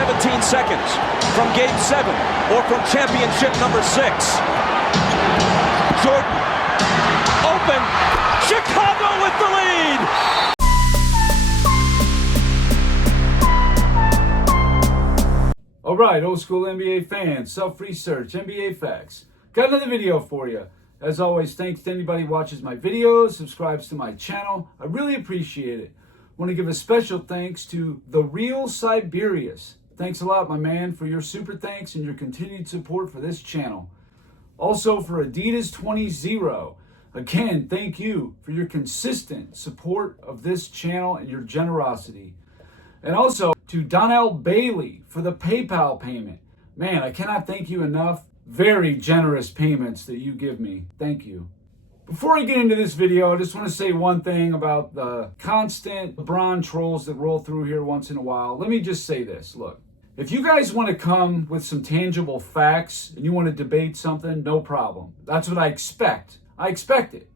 17 seconds from Game 7 or from championship number 6. Jordan, open, Chicago with the lead! All right, old school NBA fans, self-research, NBA facts. Got another video for you. As always, thanks to anybody who watches my videos, subscribes to my channel. I really appreciate it. Want to give a special thanks to The Real Siberius. Thanks a lot, my man, for your super thanks and your continued support for this channel. Also for Adidas 20. Again, thank you for your consistent support of this channel and your generosity. And also to Donnell Bailey for the PayPal payment. Man, I cannot thank you enough. Very generous payments that you give me. Thank you. Before I get into this video, I just want to say one thing about the constant LeBron trolls that roll through here once in a while. Let me just say this. Look, if you guys want to come with some tangible facts and you want to debate something, no problem. That's what I expect. I expect it.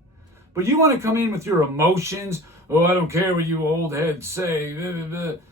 But you want to come in with your emotions. Oh, I don't care what you old heads say.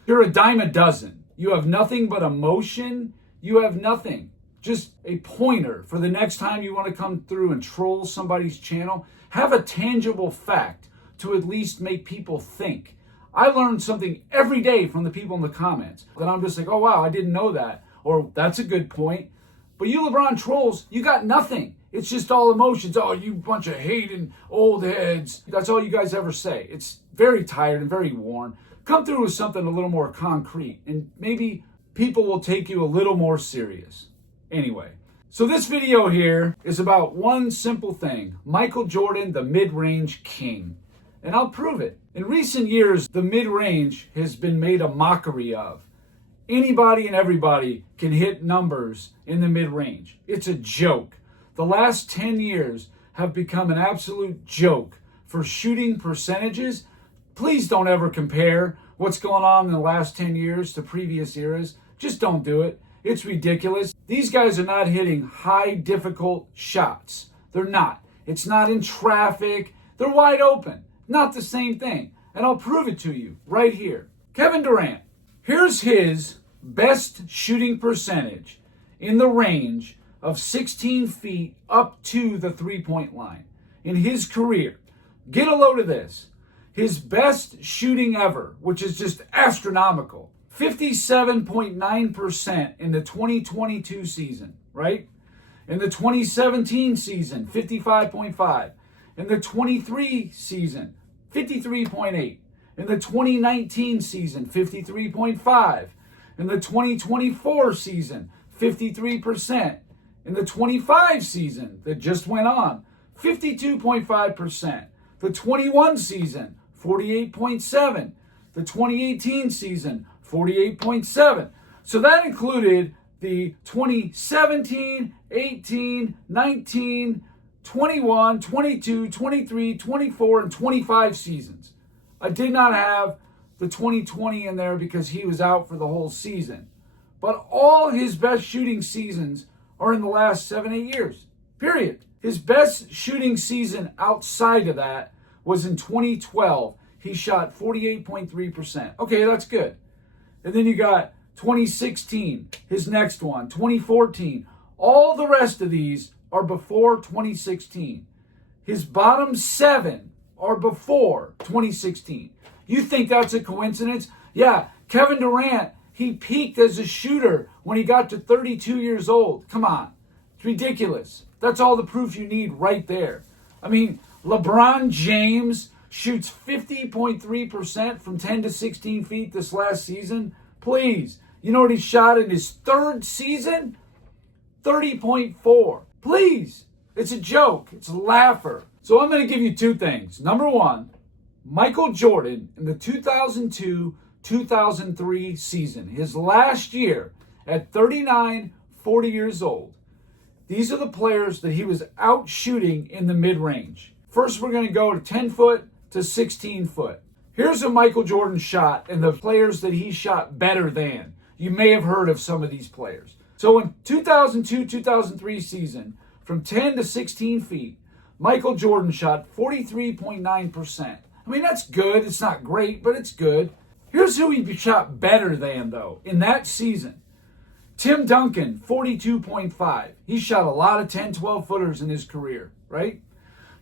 You're a dime a dozen. You have nothing but emotion. You have nothing. Just a pointer for the next time you want to come through and troll somebody's channel. Have a tangible fact to at least make people think. I learn something every day from the people in the comments that I'm just like, oh wow, I didn't know that. Or that's a good point. But you LeBron trolls, you got nothing. It's just all emotions. Oh, you bunch of hating old heads. That's all you guys ever say. It's very tired and very worn. Come through with something a little more concrete and maybe people will take you a little more serious. Anyway, so this video here is about one simple thing. Michael Jordan, the mid-range king. And I'll prove it. In recent years, the mid-range has been made a mockery of. Anybody and everybody can hit numbers in the mid-range. It's a joke. The last 10 years have become an absolute joke for shooting percentages. Please don't ever compare what's going on in the last 10 years to previous eras. Just don't do it. It's ridiculous. These guys are not hitting high difficult shots. They're not. It's not in traffic. They're wide open. Not the same thing. And I'll prove it to you right here. Kevin Durant. Here's his best shooting percentage in the range of 16 feet up to the three-point line in his career. Get a load of this. His best shooting ever, which is just astronomical. 57.9% in the 2022 season, right? In the 2017 season, 55.5. In the 23 season, 53.8. In the 2019 season, 53.5. In the 2024 season, 53%. In the 25 season that just went on, 52.5%. The 21 season, 48.7. The 2018 season, 48.7. So that included the 2017, 18, 19, 21, 22, 23, 24, and 25 seasons. I did not have the 2020 in there because he was out for the whole season. But all his best shooting seasons are in the last 7-8 years, period. His best shooting season outside of that was in 2012. He shot 48.3%. Okay, that's good. And then you got 2016, his next one, 2014. All the rest of these are before 2016. His bottom 7 are before 2016. You think that's a coincidence? Yeah, Kevin Durant, he peaked as a shooter when he got to 32 years old. Come on. It's ridiculous. That's all the proof you need right there. I mean, LeBron James shoots 50.3% from 10 to 16 feet this last season. Please. You know what he shot in his third season? 30.4. Please. It's a joke. It's a laugher. So I'm going to give you two things. Number one, Michael Jordan in the 2002-2003 season, his last year at 39, 40 years old. These are the players that he was out shooting in the mid-range. First, we're going to go to 10 foot to 16 foot. Here's a Michael Jordan shot and the players that he shot better than. You may have heard of some of these players. So in 2002-2003 season, from 10 to 16 feet, Michael Jordan shot 43.9%. I mean, that's good. It's not great, but it's good. Here's who he shot better than, though, in that season. Tim Duncan, 42.5. He shot a lot of 10, 12-footers in his career, right?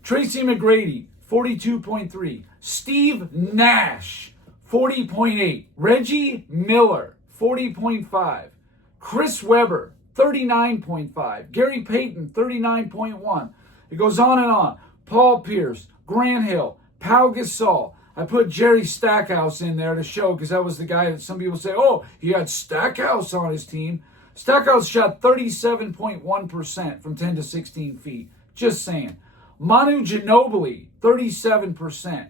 Tracy McGrady, 42.3. Steve Nash, 40.8. Reggie Miller, 40.5. Chris Webber, 39.5. Gary Payton, 39.1. It goes on and on. Paul Pierce, Grant Hill, Pau Gasol. I put Jerry Stackhouse in there to show because that was the guy that some people say, oh, he had Stackhouse on his team. Stackhouse shot 37.1% from 10 to 16 feet. Just saying. Manu Ginobili, 37%.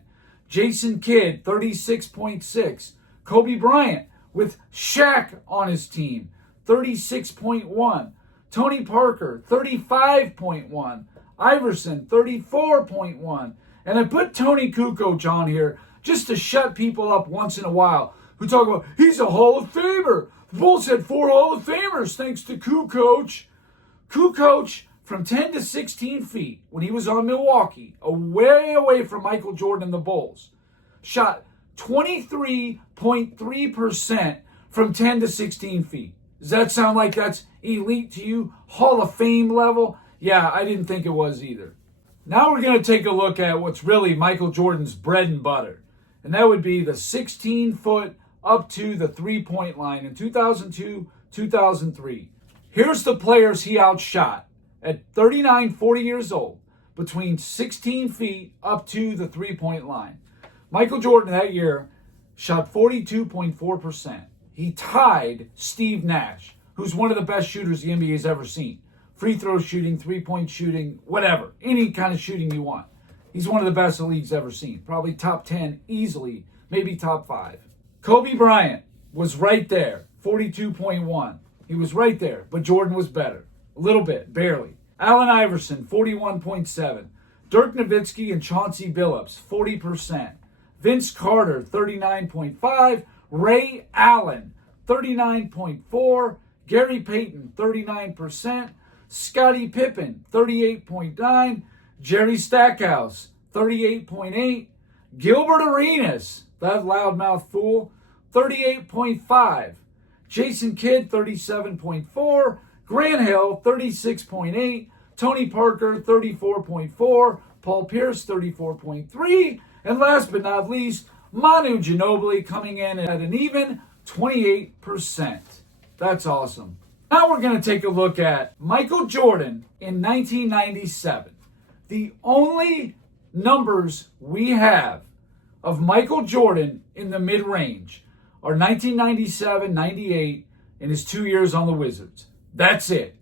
Jason Kidd, 36.6. Kobe Bryant with Shaq on his team, 36.1. Tony Parker, 35.1. Iverson, 34.1. And I put Tony Kukoc on here just to shut people up once in a while who talk about, he's a Hall of Famer. The Bulls had 4 Hall of Famers thanks to Kukoc. Kukoc, from 10 to 16 feet, when he was on Milwaukee, way away from Michael Jordan and the Bulls, shot 23.3% from 10 to 16 feet. Does that sound like that's elite to you? Hall of Fame level? Yeah, I didn't think it was either. Now we're going to take a look at what's really Michael Jordan's bread and butter. And that would be the 16-foot up to the three-point line in 2002, 2003. Here's the players he outshot at 39, 40 years old, between 16 feet up to the three-point line. Michael Jordan that year shot 42.4%. He tied Steve Nash, who's one of the best shooters the NBA's ever seen. Free throw shooting, three-point shooting, whatever. Any kind of shooting you want. He's one of the best the league's ever seen. Probably top 10 easily, maybe top 5. Kobe Bryant was right there, 42.1. He was right there, but Jordan was better. A little bit, barely. Allen Iverson, 41.7. Dirk Nowitzki and Chauncey Billups, 40%. Vince Carter, 39.5. Ray Allen, 39.4. Gary Payton, 39%. Scottie Pippen, 38.9. Jerry Stackhouse, 38.8. Gilbert Arenas, that loudmouth fool, 38.5. Jason Kidd, 37.4. Grant Hill, 36.8. Tony Parker, 34.4. Paul Pierce, 34.3. And last but not least, Manu Ginobili coming in at an even 28%. That's awesome. Now we're going to take a look at Michael Jordan in 1997. The only numbers we have of Michael Jordan in the mid-range are 1997, 98, and his 2 years on the Wizards. That's it.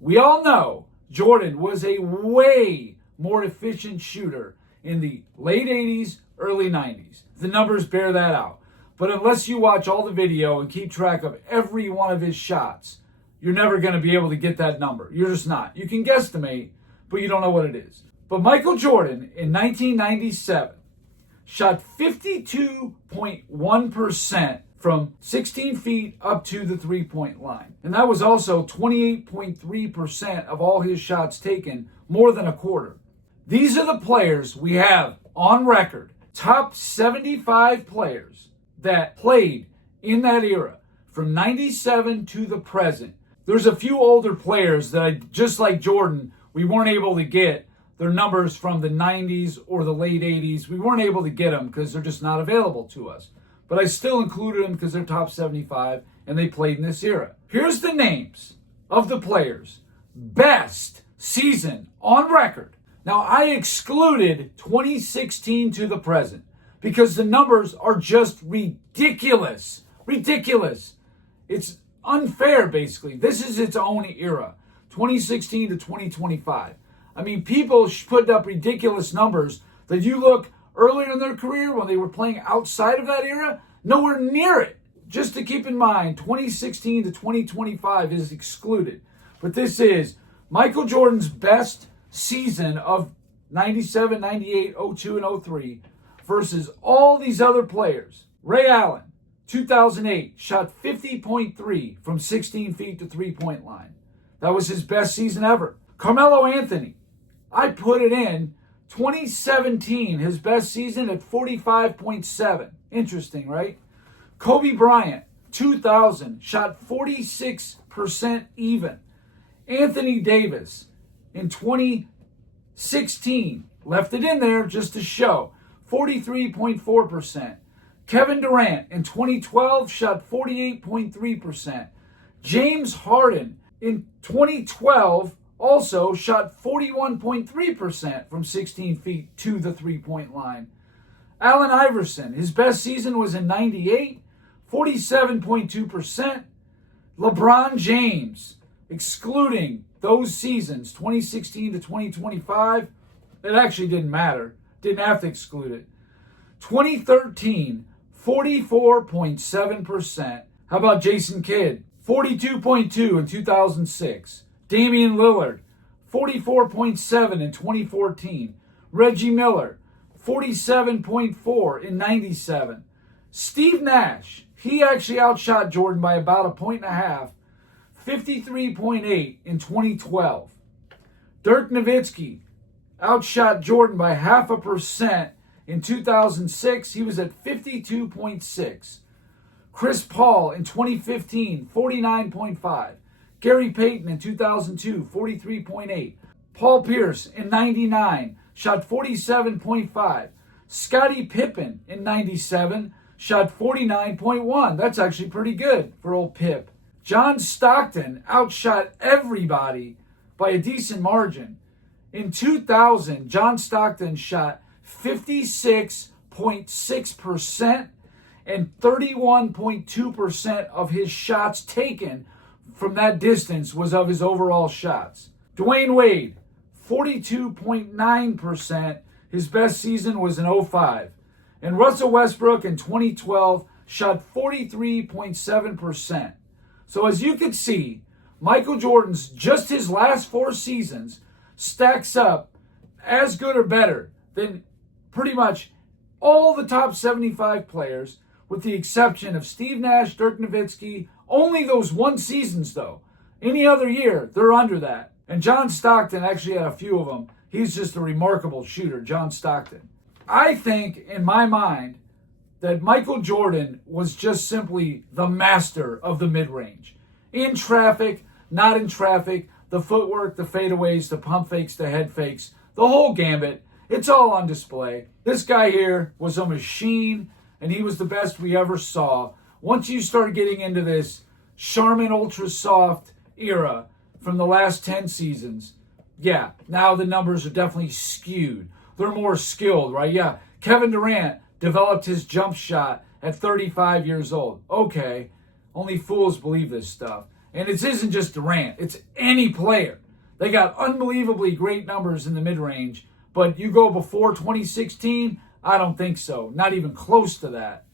We all know Jordan was a way more efficient shooter in the late 80s, early 90s. The numbers bear that out. But unless you watch all the video and keep track of every one of his shots, you're never going to be able to get that number. You're just not. You can guesstimate, but you don't know what it is. But Michael Jordan in 1997 shot 52.1% from 16 feet up to the three-point line. And that was also 28.3% of all his shots taken, more than a quarter. These are the players we have on record, top 75 players that played in that era from 97 to the present. There's a few older players that, just like Jordan, we weren't able to get their numbers from the 90s or the late 80s. We weren't able to get them because they're just not available to us. But I still included them because they're top 75 and they played in this era. Here's the names of the players. Best season on record. Now, I excluded 2016 to the present because the numbers are just ridiculous. Ridiculous. It's unfair, basically. This is its own era, 2016 to 2025. I mean, people put up ridiculous numbers that you look earlier in their career when they were playing outside of that era, nowhere near it. Just to keep in mind, 2016 to 2025 is excluded. But this is Michael Jordan's best season of 97, 98, 02, and 03 versus all these other players. Ray Allen, 2008, shot 50.3 from 16 feet to three-point line. That was his best season ever. Carmelo Anthony, I put it in 2017, his best season at 45.7. Interesting, right? Kobe Bryant, 2000, shot 46% even. Anthony Davis in 2016, left it in there just to show, 43.4%. Kevin Durant in 2012 shot 48.3%. James Harden in 2012 also shot 41.3% from 16 feet to the three-point line. Allen Iverson, his best season was in 98, 47.2%. LeBron James, excluding those seasons, 2016 to 2025, it actually didn't matter. Didn't have to exclude it. 2013, 44.7%. How about Jason Kidd? 42.2 in 2006. Damian Lillard, 44.7 in 2014. Reggie Miller, 47.4 in 97. Steve Nash, he actually outshot Jordan by about a point and a half, 53.8 in 2012. Dirk Nowitzki outshot Jordan by 0.5% in 2006. He was at 52.6. Chris Paul in 2015, 49.5. Gary Payton in 2002, 43.8. Paul Pierce in 99, shot 47.5. Scottie Pippen in 97, shot 49.1. That's actually pretty good for old Pip. John Stockton outshot everybody by a decent margin. In 2000, John Stockton shot 56.6%, and 31.2% of his shots taken from that distance was of his overall shots. Dwayne Wade, 42.9%. His best season was in 05. And Russell Westbrook in 2012 shot 43.7%. So as you can see, Michael Jordan's just his last 4 seasons stacks up as good or better than pretty much all the top 75 players, with the exception of Steve Nash, Dirk Nowitzki. Only those 1 seasons, though. Any other year, they're under that. And John Stockton actually had a few of them. He's just a remarkable shooter, John Stockton. I think, in my mind, that Michael Jordan was just simply the master of the mid-range. In traffic, not in traffic, the footwork, the fadeaways, the pump fakes, the head fakes, the whole gambit. It's all on display. This guy here was a machine, and he was the best we ever saw. Once you start getting into this Charmin Ultra Soft era from the last 10 seasons, yeah, now the numbers are definitely skewed. They're more skilled, right? Yeah, Kevin Durant developed his jump shot at 35 years old. Okay, only fools believe this stuff. And it isn't just Durant, it's any player. They got unbelievably great numbers in the mid-range, but you go before 2016, I don't think so. Not even close to that.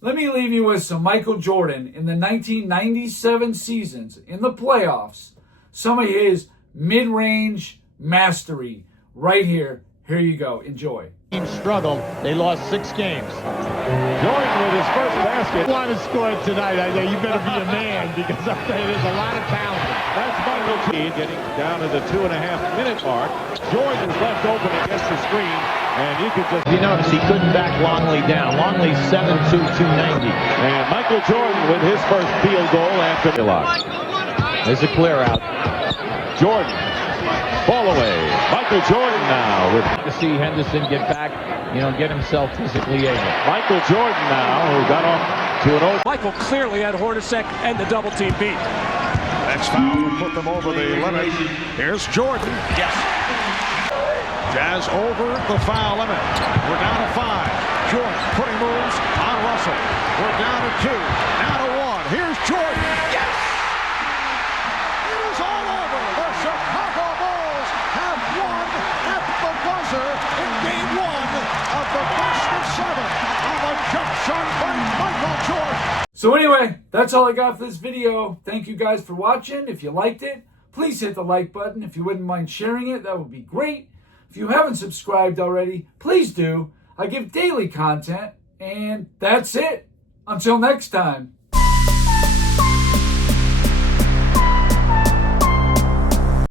Let me leave you with some Michael Jordan in the 1997 seasons in the playoffs. Some of his mid-range mastery right here. Here you go. Enjoy. Team struggled. They lost 6 games. Jordan with his first basket. Want to score tonight. I know you better be a man, because I tell you, there's a lot of talent. That's Michael T getting down to the 2.5-minute mark. Jordan's left open against the screen, and you can just... You notice he couldn't back Longley down. Longley 7'2", 290. And Michael Jordan with his first field goal after the lock. There's a clear out. Jordan, ball away. Michael Jordan now with... To see Henderson get back, get himself physically able. Michael Jordan now, who got off to an open... Michael clearly had Hornacek and the double team beat. Next foul will put them over the limit. Here's Jordan. Yes. Jazz over the foul limit. We're down to 5. Jordan putting moves on Russell. We're down to 2. Now to 1. Here's Jordan. Yes! It is all over. The Chicago Bulls have won at the buzzer in Game 1 of the best of 7 on the jump shot by Michael Jordan. So anyway, that's all I got for this video. Thank you guys for watching. If you liked it, please hit the like button. If you wouldn't mind sharing it, that would be great. If you haven't subscribed already, please do. I give daily content, and that's it. Until next time.